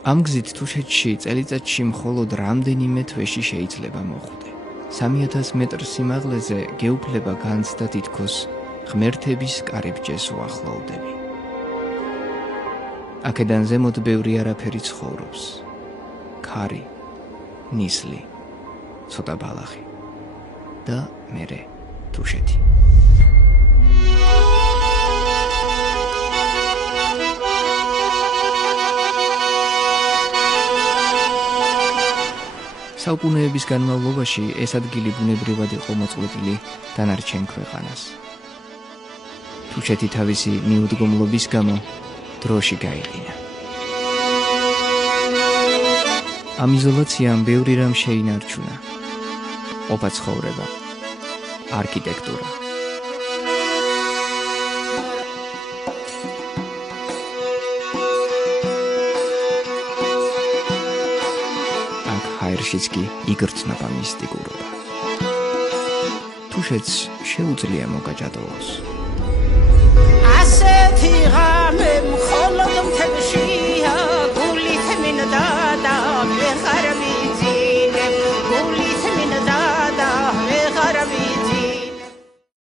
ამ გზით თუშეთში წელიწადში მხოლოდ რამდენიმე თვეში შეიძლება მოხვდე. 3000 მეტრ სიმაღლეზე გეუფლება განცდა თითქოს ღმერთების კარიბჭეს უახლოვდები. აქედან ზემოთ ბევრი არაფერი ცხოვრობს. ქარი, ნისლი, ცოტა ბალახი და მერე თუშეთი. საუკუნეების განმავლობაში ეს ადგილი ბუნებრივად იყო მოწყვეტილი დანარჩენ ქვეყანას. თუშეთი თავისი მიუდგომლობის გამო დროში გაიყინა. ამ იზოლაციამ ბევრი რამ შეინარჩუნა. ყოფა ცხოვრება, არქიტექტურა. ჰაერშიც კი იგრძნობა მისტიკურობა. თუშეთს შეუძლია მოგაჯადოოს. ასეთი ღამე მხოლოდ მთებშია, გულით მინდა და ვეღარ